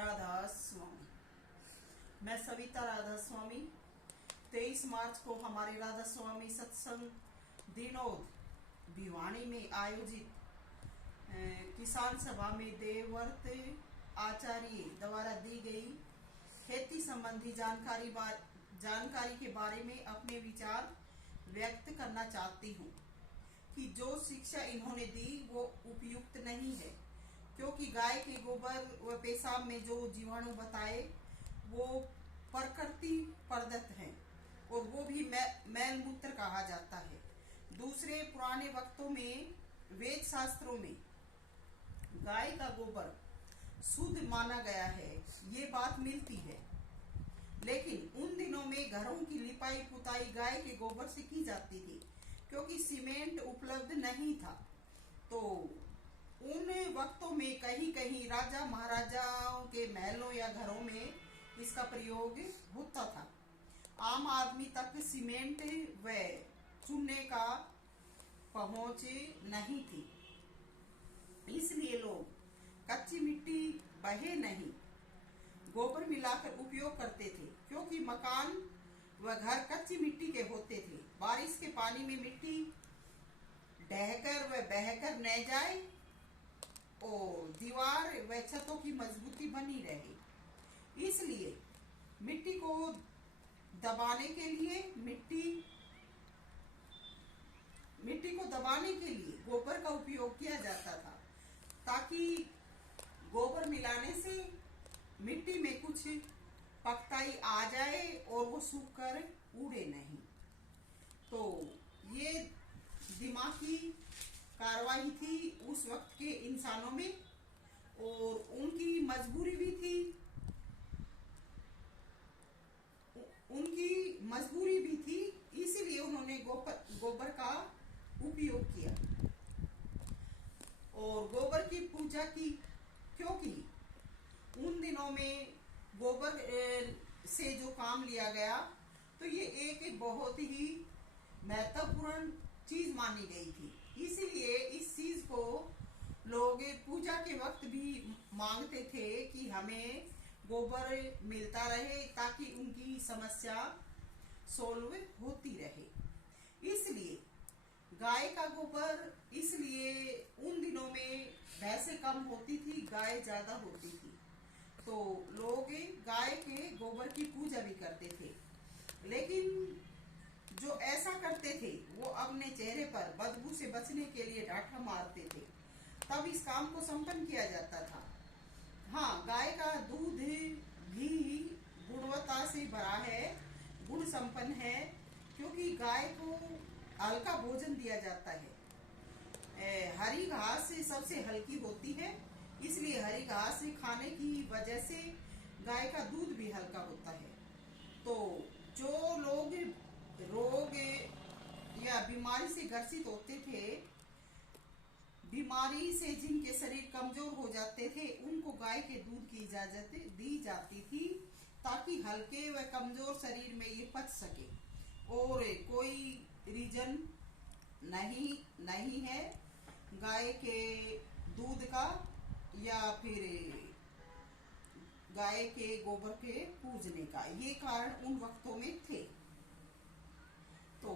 राधा स्वामी। मैं सविता राधा स्वामी 23 मार्च को हमारे राधा स्वामी सत्संग दिनोद भिवानी में आयोजित किसान सभा में देवव्रत आचार्य द्वारा दी गई खेती संबंधी जानकारी के बारे में अपने विचार व्यक्त करना चाहती हूँ कि जो शिक्षा इन्होंने दी वो उपयुक्त नहीं है, क्योंकि गाय के गोबर व पेशाब में जो जीवाणु बताए वो प्रकृति प्रदत्त हैं और वो भी मैल मूत्र कहा जाता है। दूसरे पुराने वक्तों में वेद शास्त्रों में गाय का गोबर शुद्ध माना गया है, ये बात मिलती है। लेकिन उन दिनों में घरों की लिपाई पुताई गाय के गोबर से की जाती थी, क्योंकि सीमेंट उपलब्ध नहीं था। तो उन वक्तों में कहीं कहीं राजा महाराजाओं के महलों या घरों में इसका प्रयोग होता था। आम आदमी तक सीमेंट व चूने का पहुंच नहीं थी, इसलिए लोग कच्ची मिट्टी बहे नहीं गोबर मिलाकर उपयोग करते थे, क्योंकि मकान व घर कच्ची मिट्टी के होते थे। बारिश के पानी में मिट्टी ढहकर व बहकर न जाए और दीवार व छतों की मजबूती बनी रहे, इसलिए मिट्टी को दबाने के लिए गोबर का उपयोग किया जाता था, ताकि गोबर मिलाने से मिट्टी में कुछ पकताई आ जाए और वो सूख कर उड़े नहीं। तो ये दिमागी कार्रवाई थी उस वक्त के इंसानों में, और उनकी मजबूरी भी थी, इसीलिए उन्होंने गोबर का उपयोग किया और गोबर की पूजा की, क्योंकि उन दिनों में गोबर से जो काम लिया गया तो ये एक बहुत ही महत्वपूर्ण चीज मानी गई थी। इसीलिए इस चीज को लोग पूजा के वक्त भी मांगते थे कि हमें गोबर मिलता रहे, ताकि उनकी समस्या सोल्व होती रहे। इसलिए गाय का गोबर, इसलिए उन दिनों में भैंसें कम होती थी, गाय ज्यादा होती थी, तो लोग गाय के गोबर की पूजा भी करते थे। लेकिन जो ऐसा करते थे वो अपने चेहरे पर बदबू से बचने के लिए डांठा मारते थे, तब इस काम को संपन्न किया जाता था। हाँ, गाय का दूध भी गुणवत्ता से भरा है, गुण संपन्न है, क्योंकि गाय को हल्का भोजन दिया जाता है। हरी घास सबसे हल्की होती है, इसलिए हरी घास खाने की वजह से गाय का दूध भी हल्का होता है। तो जो लोग रोग या बीमारी से ग्रसित होते थे, बीमारी से जिनके शरीर कमजोर हो जाते थे, उनको गाय के दूध की इजाजत दी जाती थी, ताकि हल्के व कमजोर शरीर में ये पच सके। और कोई रीजन नहीं है गाय के दूध का या फिर गाय के गोबर के पूजने का, ये कारण उन वक्तों में थे। तो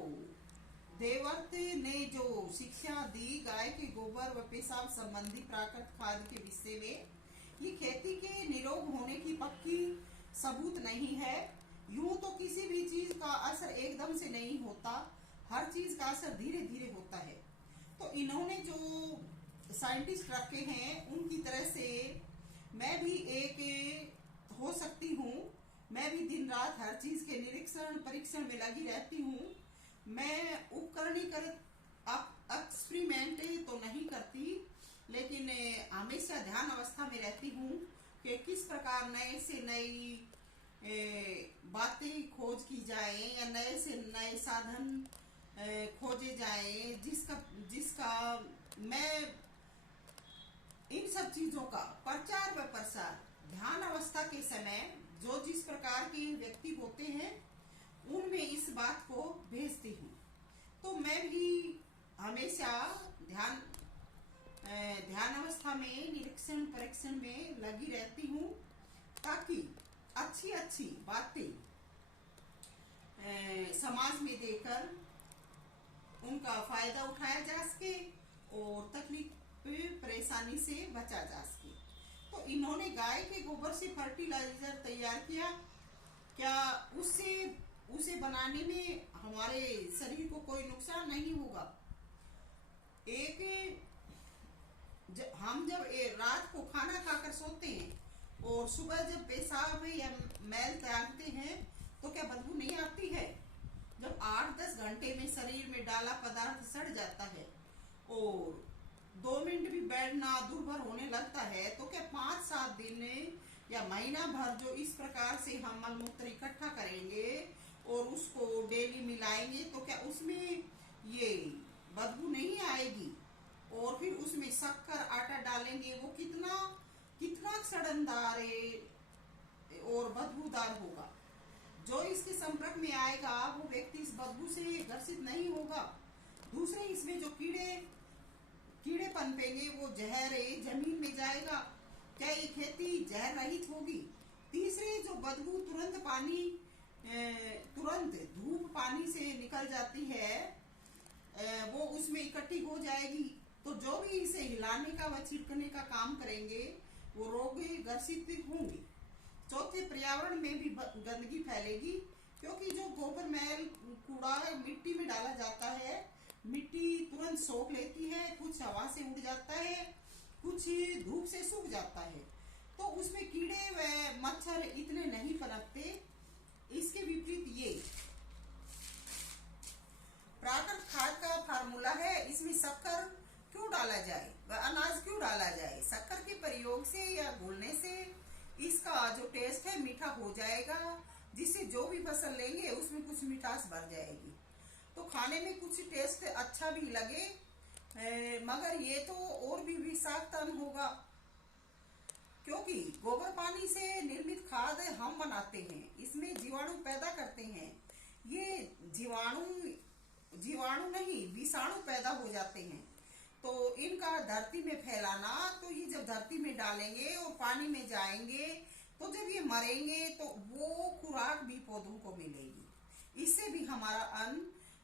देवव्रत ने जो शिक्षा दी गाय के गोबर व पेशाब संबंधी प्राकृतिक खाद के विषय में, ये खेती के निरोग होने की पक्की सबूत नहीं है। यूं तो किसी भी चीज का असर एकदम से नहीं होता, हर चीज का असर धीरे धीरे होता है। तो इन्होंने जो साइंटिस्ट रखे हैं, उनकी तरह से मैं भी एक हो सकती हूँ। मैं भी दिन रात हर चीज के निरीक्षण परीक्षण में लगी रहती हूँ। मैं उपकरणीकृत एक्सपेरिमेंट तो नहीं करती, लेकिन हमेशा ध्यान अवस्था में रहती हूँ कि किस प्रकार नए से नई बातें खोज की जाए या नए से नए साधन खोजे जाए, जिसका मैं इन सब चीजों का प्रचार व प्रसार ध्यान अवस्था के समय जो जिस प्रकार के व्यक्ति होते हैं उनमें इस बात को भेजती हूँ। तो मैं भी हमेशा ध्यान अवस्था में निरीक्षण परीक्षण में लगी रहती हूँ ताकि अच्छी अच्छी बातें समाज में देकर उनका फायदा उठाया जा सके और तकलीफ परेशानी से बचा जा सके। तो इन्होंने गाय के गोबर से फर्टिलाइजर तैयार किया। क्या उससे उसे बनाने में हमारे शरीर को कोई नुकसान नहीं होगा? हम जब रात को खाना खाकर सोते हैं और सुबह जब पेशाब या मैल त्यागते हैं तो क्या बदबू नहीं आती है? जब 8-10 घंटे में शरीर में डाला पदार्थ सड़ जाता है और 2 मिनट भी बैठना दुर्भर होने लगता है, तो क्या 5-7 दिन या महीना भर जो इस प्रकार से हम मलमूत्र इकट्ठा करेंगे और उसको डेली मिलाएंगे तो क्या उसमें ये बदबू नहीं आएगी? और फिर उसमें शक्कर आटा डालेंगे, वो कितना कितना सड़नदार और बदबूदार होगा। जो इसके संपर्क में आएगा वो व्यक्ति इस बदबू से ग्रसित नहीं होगा। दूसरे इसमें जो कीड़े पनपेंगे वो जहर जमीन में जाएगा। क्या ये खेती जहर रहित होगी? तीसरे जो बदबू तुरंत धूप पानी से निकल जाती है, वो उसमें इकट्ठी हो जाएगी। तो जो भी इसे हिलाने का व छिड़कने का काम करेंगे वो रोग ग्रसित होंगे। चौथे, पर्यावरण में भी गंदगी फैलेगी, क्योंकि जो गोबर मैल कूड़ा मिट्टी में डाला जाता है, मिट्टी तुरंत सोख लेती है, कुछ हवा से उड़ जाता है, कुछ धूप से सूख जाता है, तो उसमें कीड़े व मच्छर इतने नहीं पनपते। इसके विपरीत ये प्राकृतिक खाद का फार्मूला है। इसमें शक्कर क्यों डाला जाए व अनाज क्यों डाला जाए? शक्कर के प्रयोग से या घोलने से इसका जो टेस्ट है मीठा हो जाएगा, जिससे जो भी फसल लेंगे उसमें कुछ मिठास भर जाएगी, तो खाने में कुछ टेस्ट अच्छा भी लगे, मगर ये तो और भी विषाक्त होगा, क्योंकि गोबर पानी से निर्मित खाद हम बनाते हैं, इसमें जीवाणु पैदा करते हैं। ये जीवाणु नहीं विषाणु पैदा हो जाते हैं, तो इनका धरती में फैलाना, तो ये जब धरती में डालेंगे और पानी में जाएंगे तो जब ये मरेंगे तो वो खुराक भी पौधों को मिलेगी। इससे भी हमारा अन्न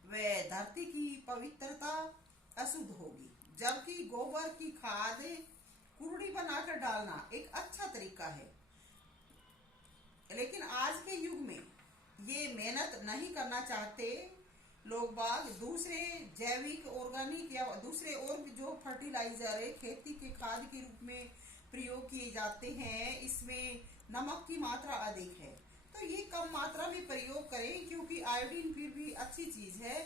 व धरती की पवित्रता अशुद्ध होगी। जबकि गोबर की खाद कुरड़ी बनाकर डालना एक अच्छा तरीका है, लेकिन आज के युग में ये मेहनत नहीं करना चाहते लोग बाग। दूसरे जैविक ऑर्गेनिक या दूसरे और जो फर्टिलाइजर है खेती के खाद के रूप में प्रयोग किए जाते हैं, इसमें नमक की मात्रा अधिक है, तो ये कम मात्रा में प्रयोग करें, क्योंकि आयोडीन फिर भी अच्छी चीज है,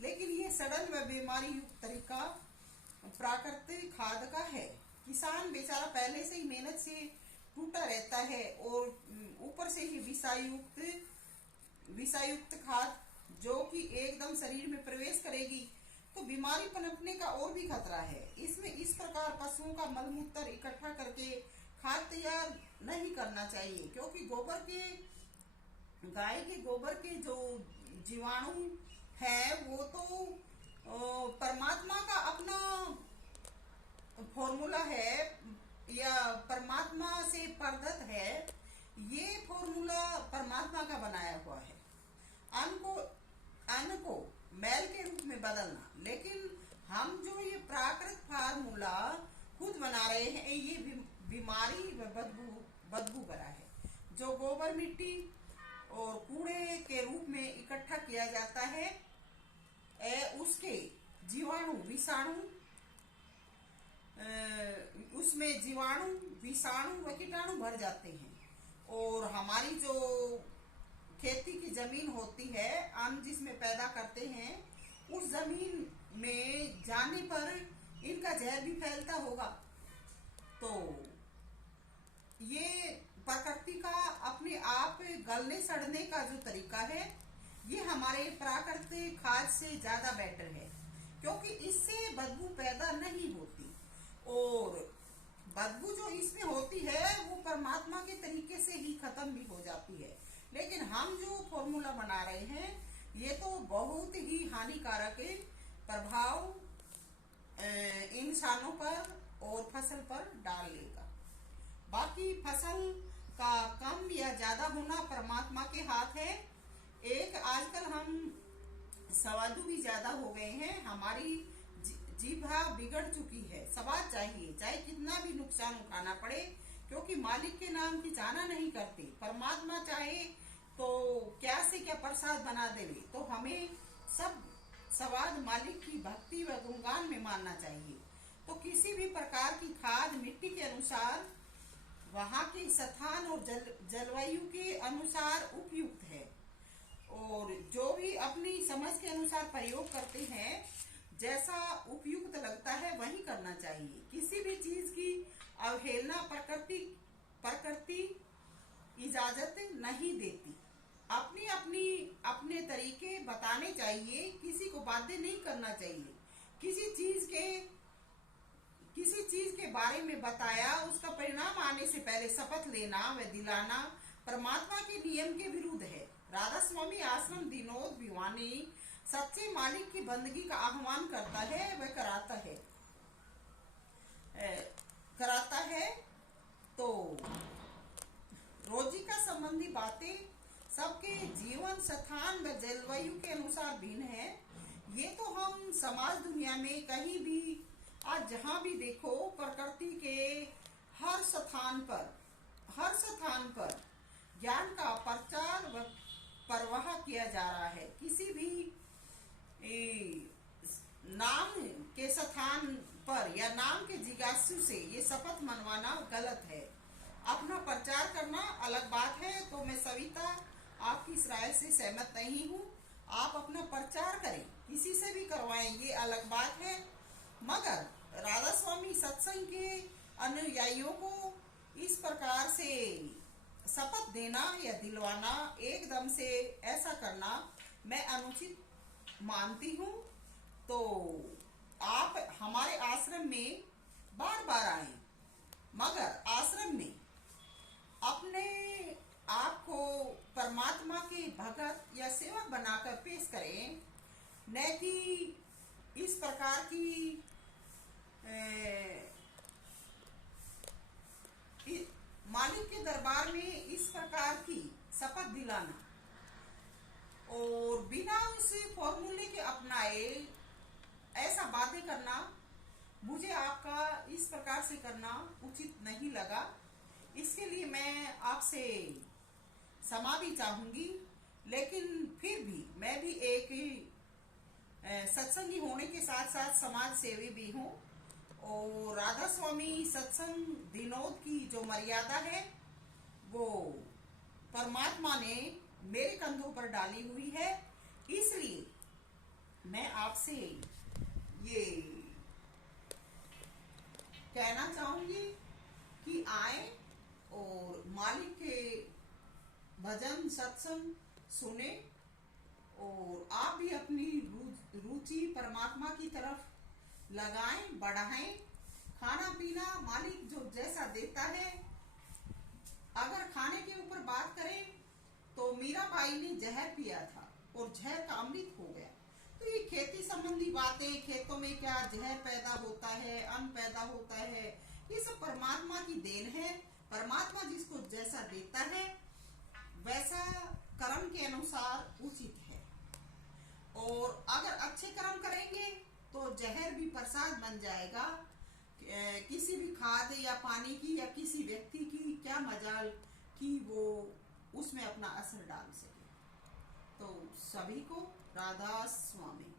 लेकिन ये सड़न व बीमारी युक्त तरीका प्राकृतिक खाद का है। किसान बेचारा पहले से ही मेहनत से टूटा रहता है और ऊपर से ही विषायुक्त खाद जो कि एकदम शरीर में प्रवेश करेगी तो बीमारी पनपने का और भी खतरा है। इसमें इस प्रकार पशुओं का मलमूत्र इकट्ठा करके खाद तैयार नहीं करना चाहिए, क्योंकि गाय के गोबर के जो जीवाणु है वो तो परमात्मा का अपना फॉर्मूला है या परमात्मा से प्रदत्त है। ये फॉर्मूला परमात्मा का बनाया हुआ है, अन्न को मैल के रूप में बदलना, लेकिन हम जो ये प्राकृतिक फार्मूला खुद बना रहे हैं ये बीमारी व बदबू भरा है। जो गोबर मिट्टी और कूड़े के रूप में इकट्ठा किया जाता है, उसके उसमें जीवाणु विषाणु व कीटाणु भर जाते हैं, और हमारी जो खेती की जमीन होती है, अन्न जिसमें पैदा करते हैं, उस जमीन में जाने पर इनका जहर भी फैलता होगा। तो ये प्रकृति का अपने आप गलने सड़ने का जो तरीका है, ये हमारे प्राकृतिक खाद से ज्यादा बेटर है, क्योंकि इससे बदबू पैदा नहीं होती, और बदबू जो इसमें होती है वो परमात्मा के तरीके से ही खत्म भी हो जाती है। लेकिन हम जो फॉर्मूला बना रहे हैं ये तो बहुत ही हानिकारक प्रभाव इंसानों पर और फसल पर डालेगा। बाकी फसल का कम या ज्यादा होना परमात्मा के हाथ है। एक आजकल हम स्वादु भी ज्यादा हो गए हैं, हमारी जीभा बिगड़ चुकी है। स्वाद चाहिए, चाहे कितना भी नुकसान उठाना पड़े, क्योंकि मालिक के नाम की जाना नहीं करते। परमात्मा चाहे तो क्या से क्या प्रसाद बना देवे, तो हमें सब स्वाद मालिक की भक्ति व गुणगान में मानना चाहिए। तो किसी भी प्रकार की खाद मिट्टी के अनुसार, वहाँ के स्थान और जलवायु के अनुसार उपयुक्त है, और जो भी अपनी समझ के अनुसार प्रयोग करते हैं, जैसा उपयुक्त लगता है वही करना चाहिए। किसी भी चीज की अवहेलना प्रकृति इजाजत नहीं देती। अपनी अपनी अपने तरीके बताने चाहिए, किसी को बाध्य नहीं करना चाहिए। किसी चीज के बारे में बताया, उसका परिणाम आने से पहले शपथ लेना व दिलाना परमात्मा के नियम के विरुद्ध है। राधा स्वामी आश्रम दिनोद भिवानी सच्चे मालिक की बंदगी का आह्वान करता है व कराता है। तो रोजी का संबंधी बातें सबके जीवन स्थान व जलवायु के अनुसार भिन्न है। ये तो हम समाज दुनिया में कहीं भी, आज जहां भी देखो, प्रकृति के हर स्थान पर ज्ञान का प्रचार व प्रवाह किया जा रहा है। किसी भी नाम के स्थान पर या नाम के जिज्ञासु से ये शपथ मनवाना गलत है। अपना प्रचार करना अलग बात है। तो मैं सविता आपकी इस राय से सहमत नहीं हूँ। आप अपना प्रचार करें, किसी से भी करवाएं, ये अलग बात है। मगर राधा स्वामी सत्संग के अनुयायियों को इस प्रकार से शपथ देना या दिलवाना, एकदम से ऐसा करना मैं अनुचित मानती हूँ। तो आप हमारे आश्रम में बार बार आए, मगर आश्रम में अपने आप को परमात्मा के भगत या सेवक बनाकर पेश करें, न कि इस प्रकार की मालिक के दरबार में इस प्रकार की शपथ दिलाना और बिना उस फॉर्मूले के अपनाए ऐसा बातें करना, मुझे आपका इस प्रकार से करना उचित नहीं लगा। इसके लिए मैं आपसे क्षमा भी चाहूंगी। लेकिन फिर भी मैं भी एक सत्संगी होने के साथ साथ समाज सेवी भी हूँ, और राधा स्वामी सत्संग दिनोद की जो मर्यादा है वो परमात्मा ने मेरे कंधों पर डाली हुई है। इसलिए मैं आपसे ये कहना चाहूंगी कि आए और मालिक के भजन सत्संग सुने, और आप भी अपनी रुचि परमात्मा की तरफ लगाएं, बढ़ाएं। खाना पीना मालिक जो जैसा देता है। अगर खाने के ऊपर बात करें तो मीराबाई ने जहर पिया था और जहर का अमृत हो गया। तो ये खेती संबंधी बातें, खेतों में क्या जहर पैदा होता है, अन्न पैदा होता है, ये सब परमात्मा की देन है। परमात्मा जिसको जैसा देता है वैसा कर्म के अनुसार उचित है। और अगर अच्छे कर्म करेंगे तो जहर भी प्रसाद बन जाएगा। किसी भी खाद या पानी की या किसी व्यक्ति की क्या मजाल कि वो उसमें अपना असर डाल सके। तो सभी को राधा स्वामी।